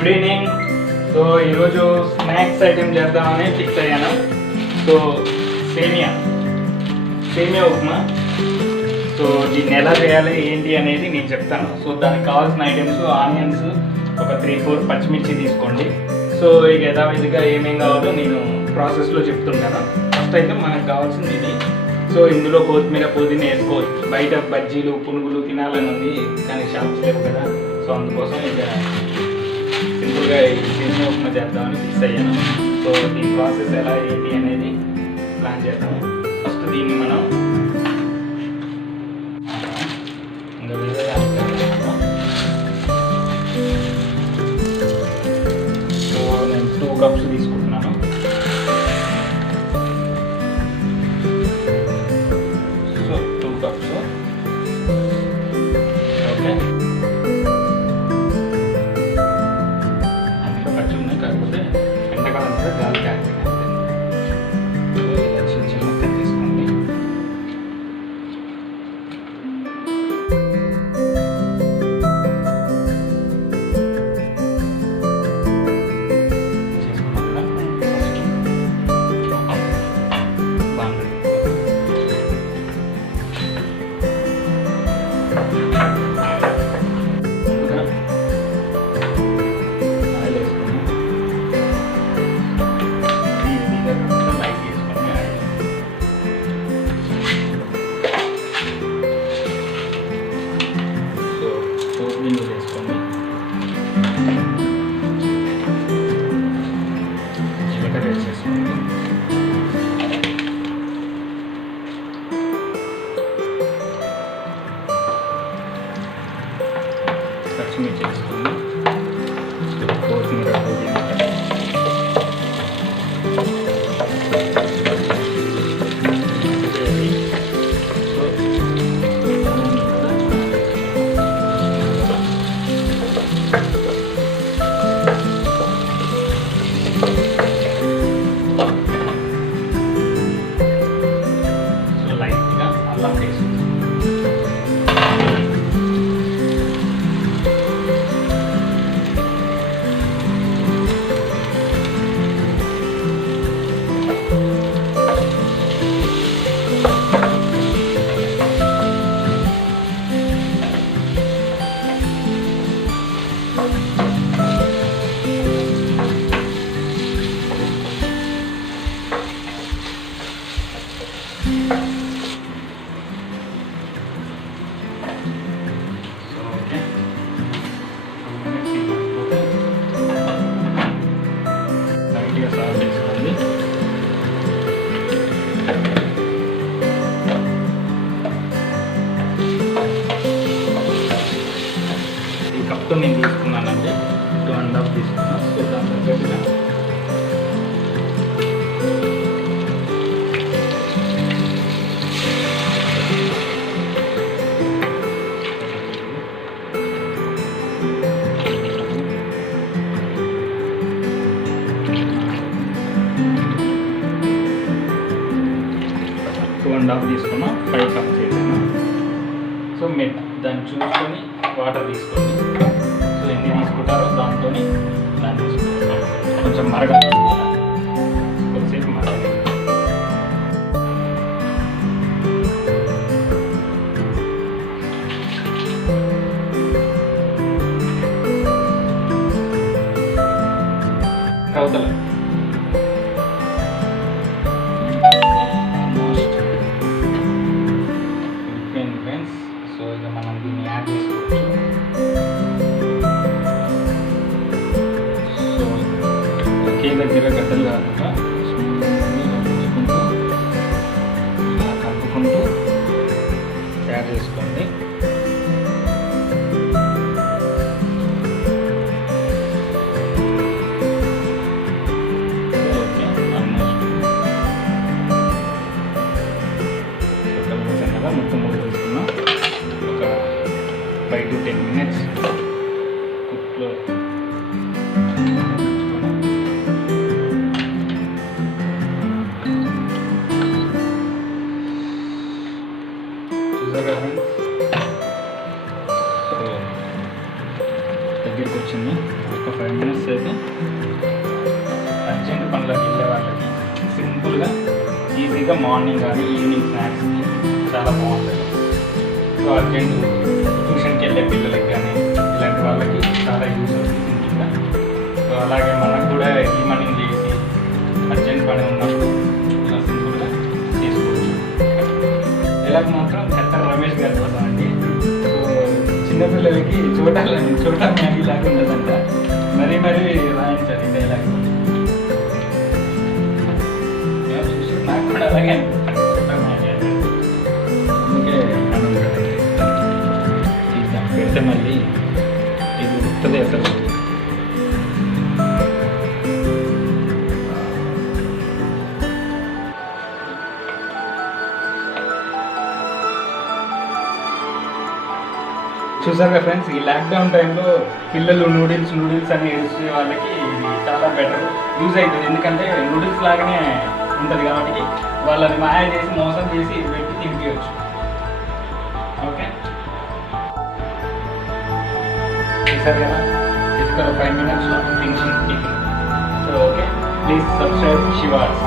Good evening. So ఈరోజు snacks item చేద్దామని ఫిక్స్ అయ్యాను. సో సేమియా ఉప్మా. సో దీన్ని ఎలా చేయాలి ఏంటి అనేది నేను చెప్తాను. సో దానికి కావాల్సిన ఐటమ్స్ ఆనియన్స్ ఒక 3-4 పచ్చిమిర్చి తీసుకోండి. సో ఇక యథావిధిగా ఏమేం కావాలో నేను ప్రాసెస్లో చెప్తుంటాను. ఫస్ట్ అయితే మనకు కావాల్సింది ఇది. సో ఇందులో కొత్తిమీర పుదీనా వేసుకోవచ్చు. బయట బజ్జీలు పునుగులు తినాలని ఉంది కానీ షాప్స్ లేవు కదా. సో అందుకోసం ఇక సింపుల్గా ఈ సేమియా ఉప్మా చేద్దామని ఫిక్స్ అయ్యాను. సో దీని ప్రాసెస్ ఎలా ఏంటి అనేది ప్లాన్ చేద్దాము. ఫస్ట్ దీన్ని మనం సో నేను 2 కప్స్ తీసుకుంటున్నాను. సో 2 కప్స్ ఓకే. అందులో ఖర్చు ఉన్నాయి కాకపోతే ఎండాకాలం కూడా గాలి కాచి ఇలా చిన్న చిన్న కట్ తీసుకోండి. పచ్చిమిర్చి వేసుకొని కొత్తిమీర పుదీనా సో లైట్గా అల్లం వేసుకుంటాం. ఈ కప్తో నేను తీసుకున్నానంటే 2.5 తీసుకున్నాను. సో దాని తగ్గట్టుగా తీసుకున్నాం. 5 కప్స్ చేసాను. సో మీరు దాన్ని చూసుకొని వాటర్ తీసుకోండి. సో ఎన్ని తీసుకుంటారో దాంతో దాన్ని తీసుకుంటాం. కొంచెం మరగాలి, కొద్దిసేపు మరగాలి. కౌతల సో ఇక మనం దీన్ని యాడ్ చేసుకోవచ్చు. సో ఒకే దగ్గర గడ్డలు కాకుండా చూసుకుంటూ ఇలా కలుపుకుంటూ యాడ్ చేసుకోండి. ఓకే ఆల్మోస్ట్ కలిపేసాం కదా. మొత్తం 3 తీసుకున్నాం. 5 to 10 minutes కుక్లో చూసారా ఫ్రెండ్స్. సో దగ్గరికి వచ్చింది. ఒక 5 minutes అయితే అర్జెంట్ పనులకు వెళ్ళే వాళ్ళకి సింపుల్గా ఈజీగా మార్నింగ్ కానీ ఈవినింగ్ స్నాక్స్కి చాలా బాగుంటుంది. సో అర్జెంట్ ట్యూషన్కి వెళ్ళే పిల్లలకి కానీ ఇలాంటి వాళ్ళకి చాలా యూజ్ అవుతుంది సింపుల్గా. సో అలాగే మనకు కూడా ఈ మార్నింగ్ చేసి అర్జెంట్ పని ఉన్నప్పుడు ఇలా సింపుల్గా చేసుకోవచ్చు. ఇలా మాత్రం చట్టర్ రమేష్ గారి కోసం అండి. సో చిన్నపిల్లలకి చోటా మ్యాగీ లాగా ఉంటుందంట, మరీ రాయించాలి డైలాగ్. నాకు కూడా అలాగే చోటా మ్యాగీ అంటే అందుకే తీద్దాం, పెడితే మళ్ళీ ఇది వస్తుంది అసలు. చూసారుగా ఫ్రెండ్స్, ఈ లాక్డౌన్ టైంలో పిల్లలు నూడిల్స్ అని ఏడ్చే వాళ్ళకి ఇది చాలా బెటర్ యూజ్ అవుతుంది. ఎందుకంటే నూడిల్స్ లాగానే ఉంటుంది కాబట్టి వాళ్ళని మాయ చేసి మోసం చేసి ఇది పెట్టి తినిపించవచ్చు. ఓకే, చూసారు కదా, చిట్కలో 5 minutesలో finishing tiffin. So okay, please subscribe శివార్ట్స్.